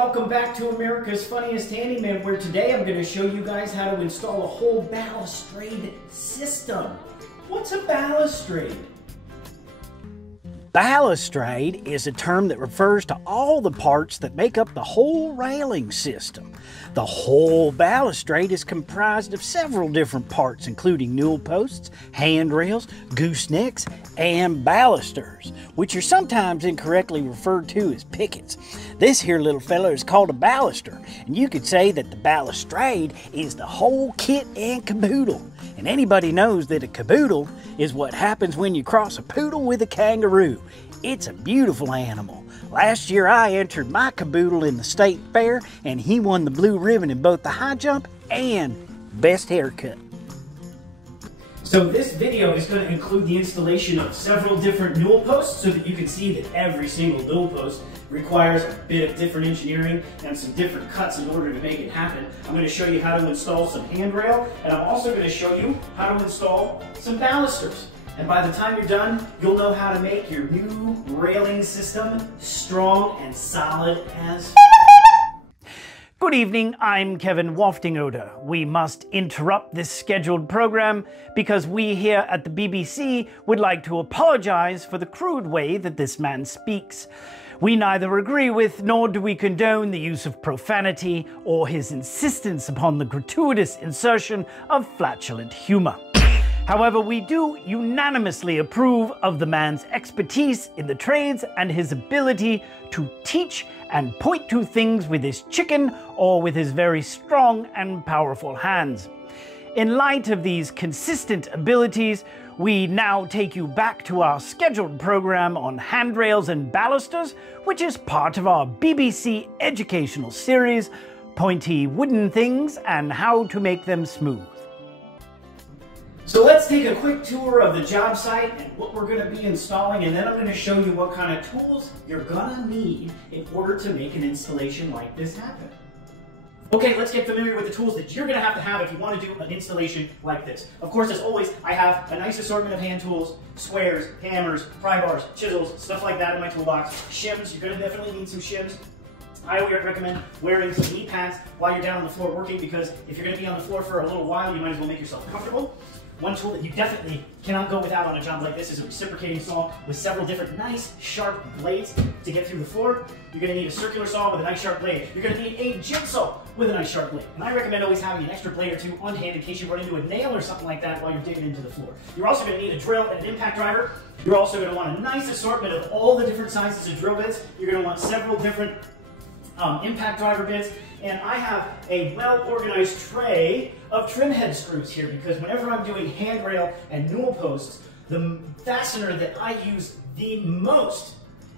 welcome back to America's Funniest Handyman, where today I'm going to show you guys how to install a whole balustrade system. What's a balustrade? Balustrade is a term that refers to all the parts that make up the whole railing system. The whole balustrade is comprised of several different parts, including newel posts, handrails, goosenecks, and balusters, which are sometimes incorrectly referred to as pickets. This here little fella is called a baluster, and you could say that the balustrade is the whole kit and caboodle. And anybody knows that a caboodle is what happens when you cross a poodle with a kangaroo. It's a beautiful animal. Last year I entered my caboodle in the state fair, and he won the blue ribbon in both the high jump and best haircut. So this video is going to include the installation of several different newel posts so that you can see that every single newel post requires a bit of different engineering and some different cuts in order to make it happen. I'm going to show you how to install some handrail, and I'm also going to show you how to install some balusters. And by the time you're done, you'll know how to make your new railing system strong and solid as Good evening, I'm Kevin Wafting Odor. We must interrupt this scheduled program because we here at the BBC would like to apologize for the crude way that this man speaks. We neither agree with nor do we condone the use of profanity or his insistence upon the gratuitous insertion of flatulent humor. However, we do unanimously approve of the man's expertise in the trades and his ability to teach and point to things with his chicken or with his very strong and powerful hands. In light of these consistent abilities, we now take you back to our scheduled program on handrails and balusters, which is part of our BBC educational series, Pointy Wooden Things and How to Make Them Smooth. So let's take a quick tour of the job site and what we're going to be installing, and then I'm going to show you what kind of tools you're going to need in order to make an installation like this happen. Okay, let's get familiar with the tools that you're going to have if you want to do an installation like this. Of course, as always, I have a nice assortment of hand tools, squares, hammers, pry bars, chisels, stuff like that in my toolbox. Shims, you're going to definitely need some shims. I would recommend wearing some knee pads while you're down on the floor working, because if you're going to be on the floor for a little while, you might as well make yourself comfortable. One tool that you definitely cannot go without on a job like this is a reciprocating saw with several different nice sharp blades to get through the floor. You're going to need a circular saw with a nice sharp blade. You're going to need a jigsaw with a nice sharp blade. And I recommend always having an extra blade or two on hand in case you run into a nail or something like that while you're digging into the floor. You're also going to need a drill and an impact driver. You're also going to want a nice assortment of all the different sizes of drill bits. You're going to want several different impact driver bits. And I have a well-organized tray of trim head screws here, because whenever I'm doing handrail and newel posts, the fastener that I use the most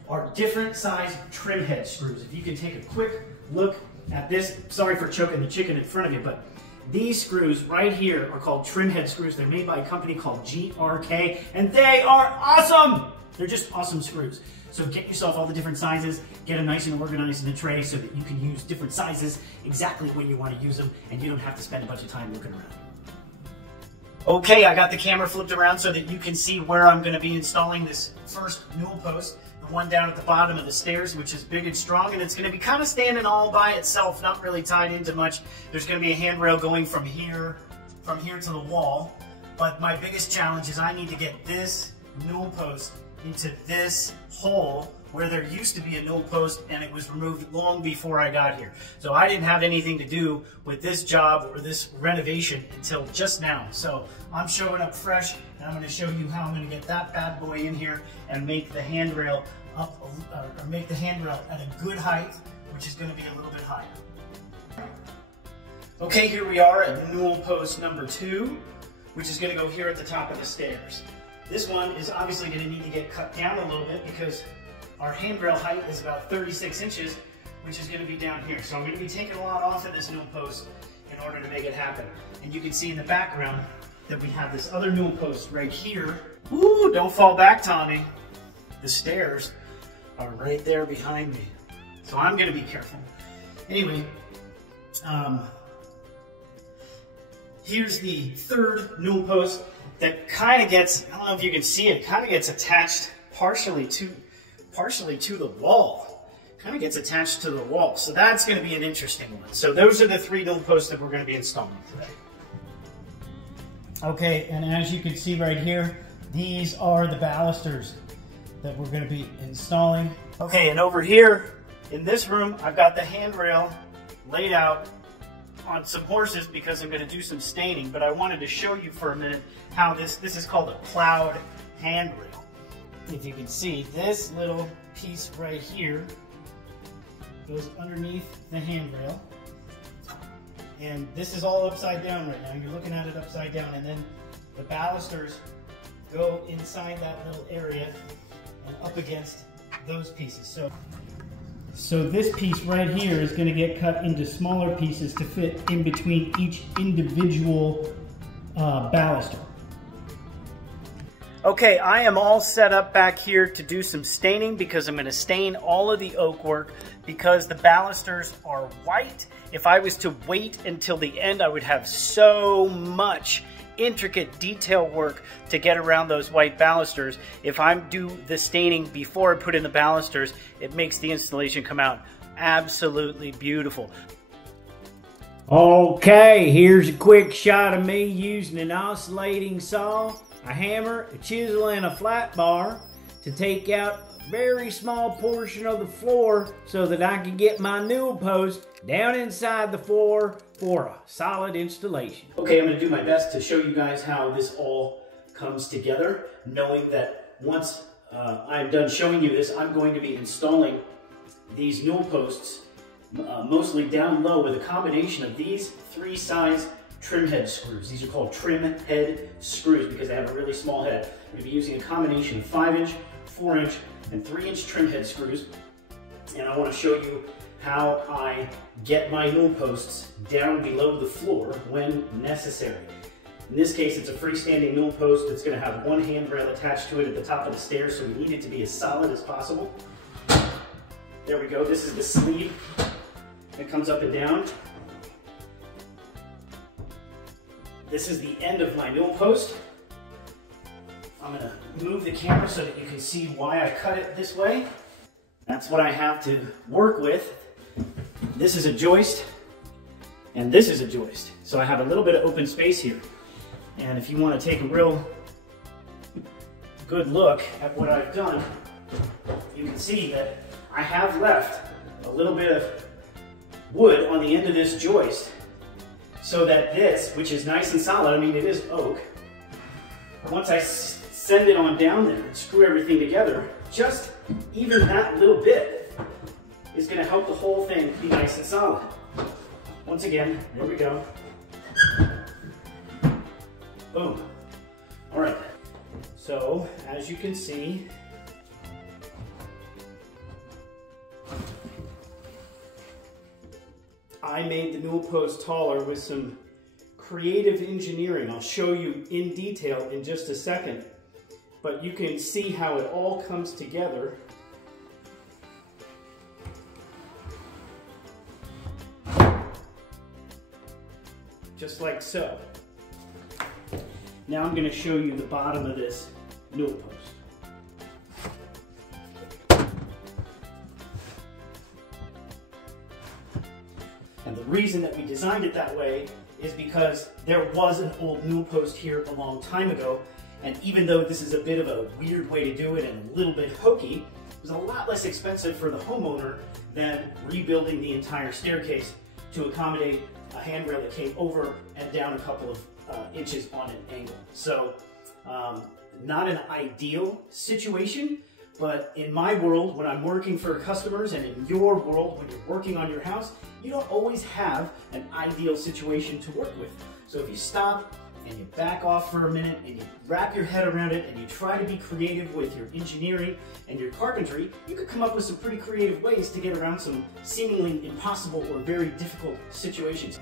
are different size trim head screws. If you can take a quick look at this, sorry for choking the chicken in front of you, but these screws right here are called trim head screws. They're made by a company called GRK, and they are awesome! They're just awesome screws. So get yourself all the different sizes, get them nice and organized in a tray so that you can use different sizes exactly when you want to use them, and you don't have to spend a bunch of time looking around. Okay, I got the camera flipped around so that you can see where I'm going to be installing this first newel post, the one down at the bottom of the stairs, which is big and strong, and it's going to be kind of standing all by itself, not really tied into much. There's going to be a handrail going from here to the wall, but my biggest challenge is I need to get this newel post into this hole where there used to be a newel post, and it was removed long before I got here. So I didn't have anything to do with this job or this renovation until just now. So I'm showing up fresh, and I'm going to show you how I'm going to get that bad boy in here and make the handrail up, or make the handrail at a good height, which is going to be a little bit higher. Okay, here we are at newel post number 2, which is going to go here at the top of the stairs. This one is obviously going to need to get cut down a little bit because our handrail height is about 36 inches, which is going to be down here. So I'm going to be taking a lot off of this newel post in order to make it happen. And you can see in the background that we have this other newel post right here. Ooh, don't fall back, Tommy. The stairs are right there behind me. So I'm going to be careful. Anyway, here's the third newel post that kind of gets, I don't know if you can see it, kind of gets attached partially to the wall. kind of gets attached to the wall. So that's going to be an interesting one. So those are the 3 newel posts that we're going to be installing today. Okay, and as you can see right here, these are the balusters that we're going to be installing. Okay, and over here in this room, I've got the handrail laid out on some horses because I'm going to do some staining, but I wanted to show you for a minute how this is called a plowed handrail. If you can see, this little piece right here goes underneath the handrail, and this is all upside down right now. You're looking at it upside down, and then the balusters go inside that little area and up against those pieces. So this piece right here is going to get cut into smaller pieces to fit in between each individual baluster. Okay, I am all set up back here to do some staining because I'm going to stain all of the oak work because the balusters are white. If I was to wait until the end, I would have so much intricate detail work to get around those white balusters. If I do the staining before I put in the balusters, it makes the installation come out absolutely beautiful. Okay, here's a quick shot of me using an oscillating saw, a hammer, a chisel, and a flat bar to take out a very small portion of the floor so that I can get my newel post down inside the floor for a solid installation. Okay, I'm going to do my best to show you guys how this all comes together, knowing that once I'm done showing you this, I'm going to be installing these newel posts mostly down low with a combination of these 3 size trim head screws. These are called trim head screws because they have a really small head. I'm going to be using a combination of 5-inch, 4-inch, and 3-inch trim head screws. And I want to show you how I get my newel posts down below the floor when necessary. In this case, it's a freestanding newel post. It's going to have 1 handrail attached to it at the top of the stairs, so we need it to be as solid as possible. There we go. This is the sleeve that comes up and down. This is the end of my newel post. I'm going to move the camera so that you can see why I cut it this way. That's what I have to work with. This is a joist, and this is a joist. So I have a little bit of open space here. And if you want to take a real good look at what I've done, you can see that I have left a little bit of wood on the end of this joist so that this, which is nice and solid, I mean it is oak, once I send it on down there and screw everything together, just even that little bit is going to help the whole thing be nice and solid. Once again, there we go. Boom. All right. So, as you can see, I made the newel post taller with some creative engineering. I'll show you in detail in just a second, but you can see how it all comes together. Just like so. Now I'm going to show you the bottom of this newel post. And the reason that we designed it that way is because there was an old newel post here a long time ago, and even though this is a bit of a weird way to do it and a little bit hokey, it was a lot less expensive for the homeowner than rebuilding the entire staircase to accommodate a handrail that came over and down a couple of inches on an angle. So not an ideal situation, but in my world, when I'm working for customers, and in your world, when you're working on your house, you don't always have an ideal situation to work with. So if you stop and you back off for a minute and you wrap your head around it and you try to be creative with your engineering and your carpentry, you could come up with some pretty creative ways to get around some seemingly impossible or very difficult situations.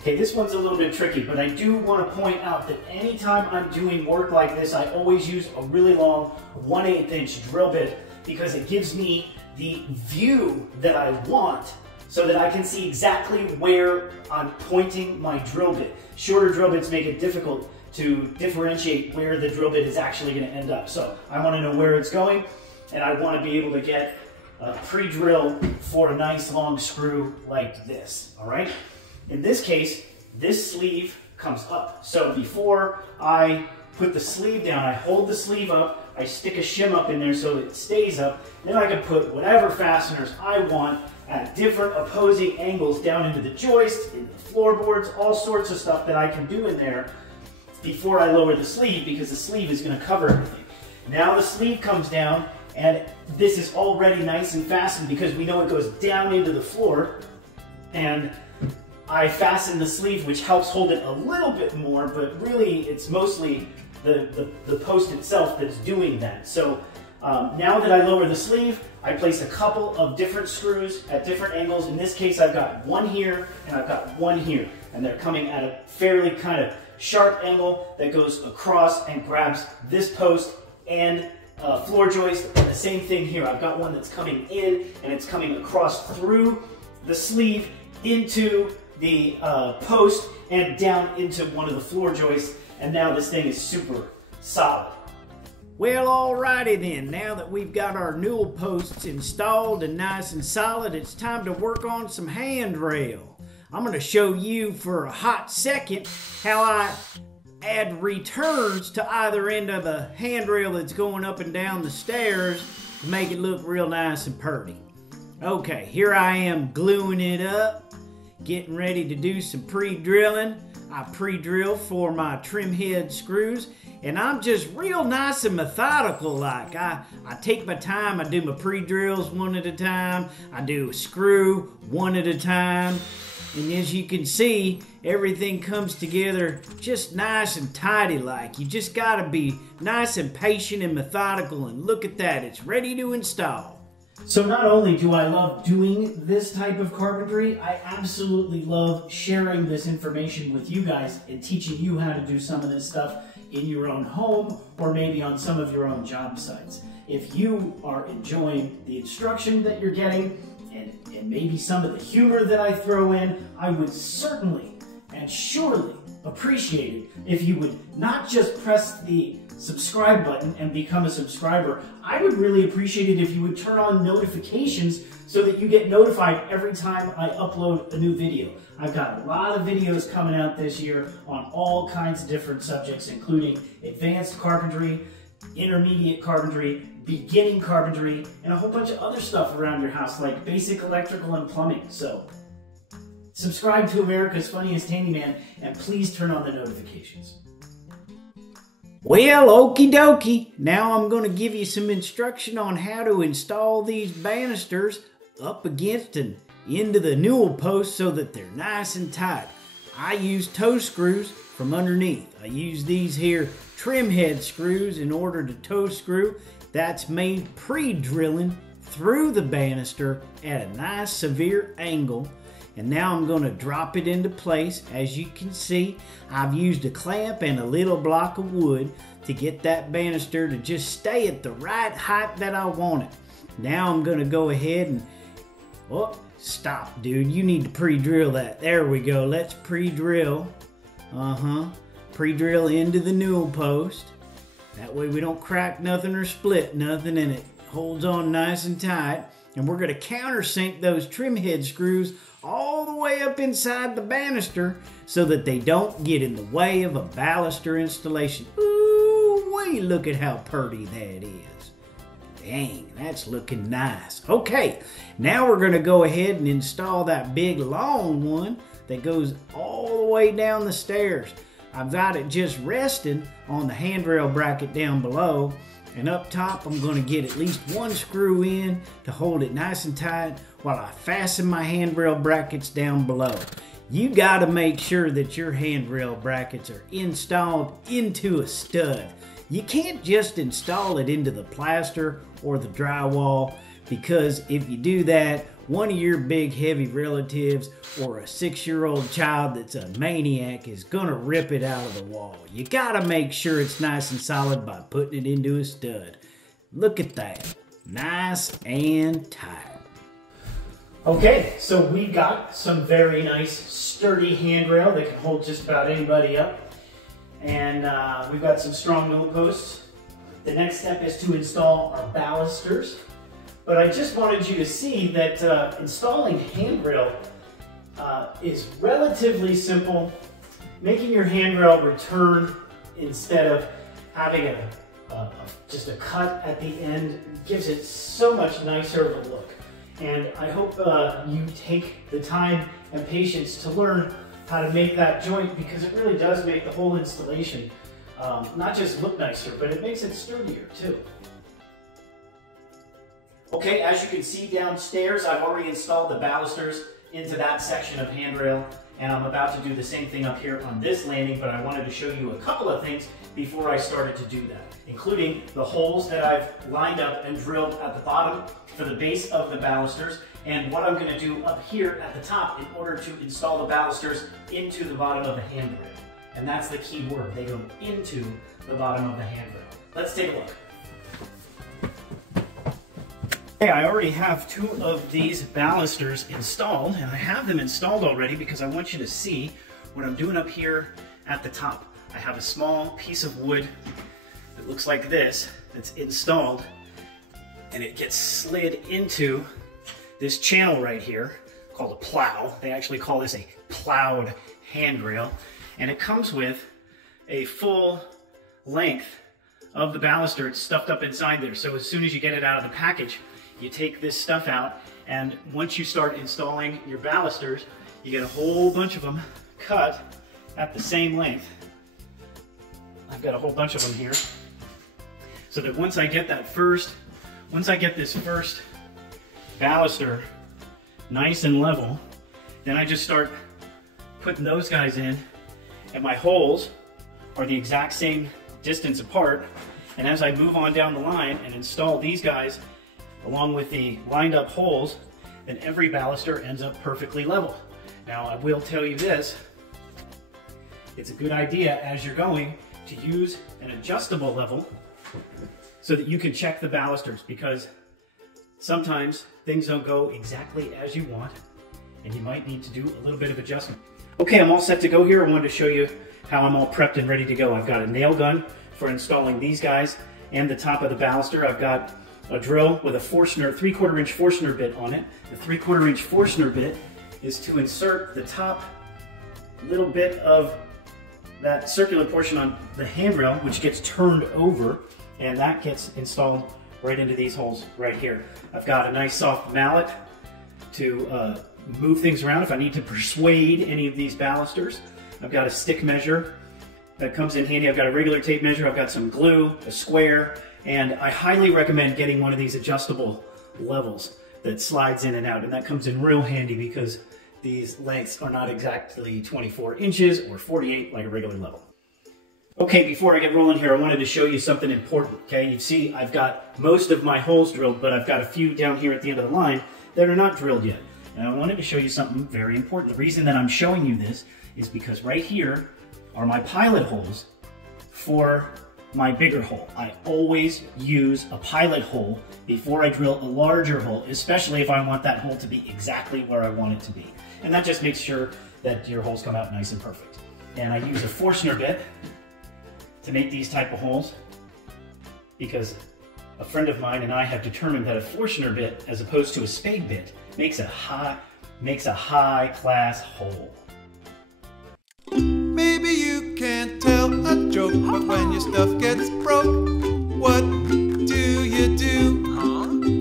Okay, this one's a little bit tricky, but I do want to point out that anytime I'm doing work like this, I always use a really long 1/8 inch drill bit because it gives me the view that I want so that I can see exactly where I'm pointing my drill bit. Shorter drill bits make it difficult to differentiate where the drill bit is actually going to end up. So I want to know where it's going, and I want to be able to get a pre-drill for a nice long screw like this, all right? In this case, this sleeve comes up. So before I put the sleeve down, I hold the sleeve up, I stick a shim up in there so it stays up, then I can put whatever fasteners I want at different opposing angles down into the joist, in the floorboards, all sorts of stuff that I can do in there before I lower the sleeve, because the sleeve is going to cover everything. Now the sleeve comes down, and this is already nice and fastened because we know it goes down into the floor, and I fasten the sleeve, which helps hold it a little bit more, but really it's mostly the post itself that's doing that. So now that I lower the sleeve, I place a couple of different screws at different angles. In this case, I've got one here and I've got one here, and they're coming at a fairly kind of sharp angle that goes across and grabs this post and floor joist. The same thing here. I've got one that's coming in and it's coming across through the sleeve into the post and down into one of the floor joists, and now this thing is super solid. Well, alrighty then. Now that we've got our newel posts installed and nice and solid, it's time to work on some handrail. I'm going to show you for a hot second how I add returns to either end of the handrail that's going up and down the stairs to make it look real nice and pretty. Okay, here I am gluing it up, getting ready to do some pre-drilling. I pre-drill for my trim head screws, and I'm just real nice and methodical like. I take my time, I do my pre-drills one at a time, I do a screw one at a time, and as you can see, everything comes together just nice and tidy like. You just gotta be nice and patient and methodical, and look at that, it's ready to install. So not only do I love doing this type of carpentry, I absolutely love sharing this information with you guys and teaching you how to do some of this stuff in your own home or maybe on some of your own job sites. If you are enjoying the instruction that you're getting and maybe some of the humor that I throw in, I would certainly and surely appreciate it if you would not just press the subscribe button and become a subscriber. I would really appreciate it if you would turn on notifications so that you get notified every time I upload a new video. I've got a lot of videos coming out this year on all kinds of different subjects, including advanced carpentry, intermediate carpentry, beginning carpentry, and a whole bunch of other stuff around your house like basic electrical and plumbing. So subscribe to America's Funniest Handyman and please turn on the notifications. Well, okie dokie. Now I'm going to give you some instruction on how to install these banisters up against and into the newel post so that they're nice and tight. I use toe screws from underneath. I use these here trim head screws in order to toe screw. That's made pre-drilling through the banister at a nice severe angle. And now I'm going to drop it into place. As you can see, I've used a clamp and a little block of wood to get that banister to just stay at the right height that I want it. Now I'm going to go ahead and, oh, stop, dude. You need to pre-drill that. There we go. Let's pre-drill. Pre-drill into the newel post. That way we don't crack nothing or split nothing, and it holds on nice and tight. And we're going to countersink those trim head screws all the way up inside the banister so that they don't get in the way of a baluster installation. Ooh-wee, look at how pretty that is. Dang, that's looking nice. Okay, now we're going to go ahead and install that big long one that goes all the way down the stairs. I've got it just resting on the handrail bracket down below, and up top I'm going to get at least one screw in to hold it nice and tight while I fasten my handrail brackets down below. You got to make sure that your handrail brackets are installed into a stud. You can't just install it into the plaster or the drywall, because if you do that, one of your big heavy relatives or a 6-year-old child that's a maniac is gonna rip it out of the wall. You gotta make sure it's nice and solid by putting it into a stud. Look at that, nice and tight. Okay, so we got some very nice sturdy handrail that can hold just about anybody up. And we've got some strong newel posts. The next step is to install our balusters. but I just wanted you to see that installing handrail is relatively simple. Making your handrail return instead of having just a cut at the end gives it so much nicer of a look. And I hope you take the time and patience to learn how to make that joint, because it really does make the whole installation not just look nicer, but it makes it sturdier too. Okay, as you can see downstairs, I've already installed the balusters into that section of handrail, and I'm about to do the same thing up here on this landing, but I wanted to show you a couple of things before I started to do that, including the holes that I've lined up and drilled at the bottom for the base of the balusters, and what I'm going to do up here at the top in order to install the balusters into the bottom of the handrail. And that's the key word, they go into the bottom of the handrail. Let's take a look. Okay, I already have 2 of these balusters installed, and I have them installed already because I want you to see what I'm doing up here at the top. I have a small piece of wood that looks like this that's installed, and it gets slid into this channel right here called a plow. They actually call this a plowed handrail, and it comes with a full length of the baluster. It's stuffed up inside there, so as soon as you get it out of the package, you take this stuff out, and once you start installing your balusters, you get a whole bunch of them cut at the same length. I've got a whole bunch of them here, so that once I get this first baluster nice and level, then I just start putting those guys in, and my holes are the exact same distance apart, and as I move on down the line and install these guys along with the lined up holes, then every baluster ends up perfectly level. Now I will tell you this, it's a good idea as you're going to use an adjustable level so that you can check the balusters, because sometimes things don't go exactly as you want and you might need to do a little bit of adjustment. Okay, I'm all set to go here. I wanted to show you how I'm all prepped and ready to go. I've got a nail gun for installing these guys and the top of the baluster. I've got a drill with a Forstner, 3/4 inch Forstner bit on it. The 3/4 inch Forstner bit is to insert the top little bit of that circular portion on the handrail, which gets turned over, and that gets installed right into these holes right here. I've got a nice soft mallet to move things around if I need to persuade any of these balusters. I've got a stick measure that comes in handy. I've got a regular tape measure. I've got some glue, a square, and I highly recommend getting one of these adjustable levels that slides in and out, and that comes in real handy because these lengths are not exactly 24 inches or 48 like a regular level. Okay, before I get rolling here, I wanted to show you something important, okay? You see, I've got most of my holes drilled, but I've got a few down here at the end of the line that are not drilled yet. And I wanted to show you something very important. The reason that I'm showing you this is because right here are my pilot holes for my bigger hole. I always use a pilot hole before I drill a larger hole, especially if I want that hole to be exactly where I want it to be. And that just makes sure that your holes come out nice and perfect. And I use a Forstner bit to make these type of holes because a friend of mine and I have determined that a Forstner bit, as opposed to a spade bit, makes a high class hole. Maybe you can't tell a joke, but when your stuff gets broke, what do?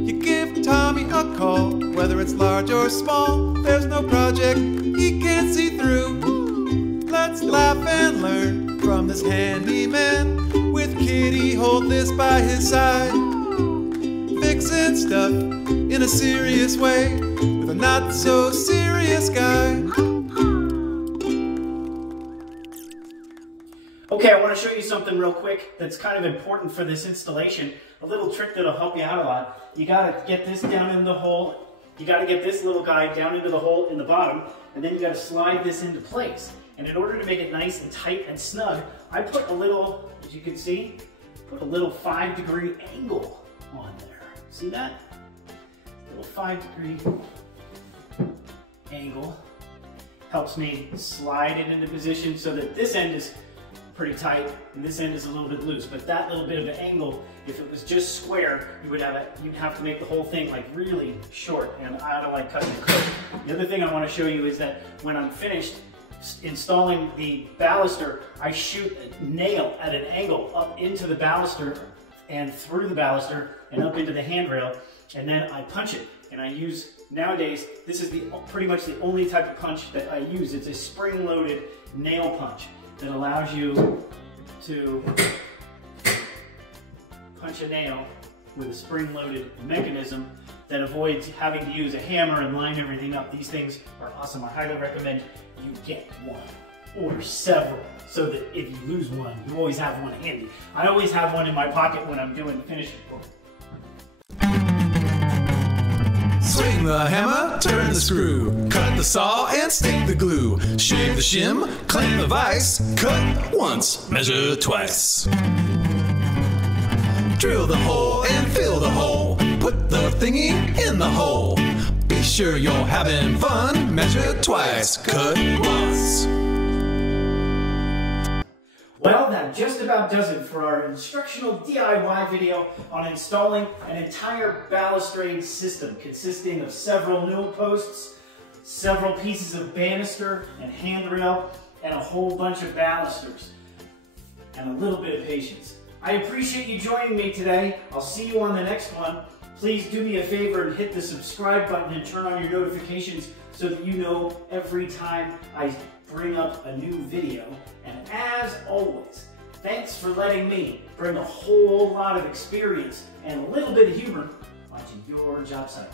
You give Tommy a call, whether it's large or small. There's no project he can't see through. Let's laugh and learn from this handyman, with Kitty hold this by his side, fixing stuff in a serious way with a not so serious guy. Okay, I want to show you something real quick that's kind of important for this installation. A little trick that'll help you out a lot. You gotta get this down in the hole. You gotta get this little guy down into the hole in the bottom, and then you gotta slide this into place. And in order to make it nice and tight and snug, I put a little, as you can see, put a little 5-degree angle on there. See that? Little 5-degree angle helps me slide it into position so that this end is pretty tight, and this end is a little bit loose. But that little bit of an angle, if it was just square, you'd have to make the whole thing like really short, and I don't like cutting it close. The other thing I want to show you is that when I'm finished installing the baluster, I shoot a nail at an angle up into the baluster and through the baluster and up into the handrail, and then I punch it. And I use, nowadays, this is pretty much the only type of punch that I use. It's a spring-loaded nail punch that allows you to punch a nail with a spring-loaded mechanism that avoids having to use a hammer and line everything up. These things are awesome. I highly recommend you get one or several, so that if you lose one, you always have one handy. I always have one in my pocket when I'm doing the finishing work. Swing the hammer, turn the screw, cut the saw and stick the glue, shave the shim, clamp the vise, cut once, measure twice. Drill the hole and fill the hole, put the thingy in the hole. Be sure you're having fun, measure twice, cut once. Well, that just about does it for our instructional DIY video on installing an entire balustrade system consisting of several newel posts, several pieces of banister and handrail, and a whole bunch of balusters, and a little bit of patience. I appreciate you joining me today. I'll see you on the next one. Please do me a favor and hit the subscribe button and turn on your notifications so that you know every time I bring up a new video. And as always, thanks for letting me bring a whole lot of experience and a little bit of humor onto your job site.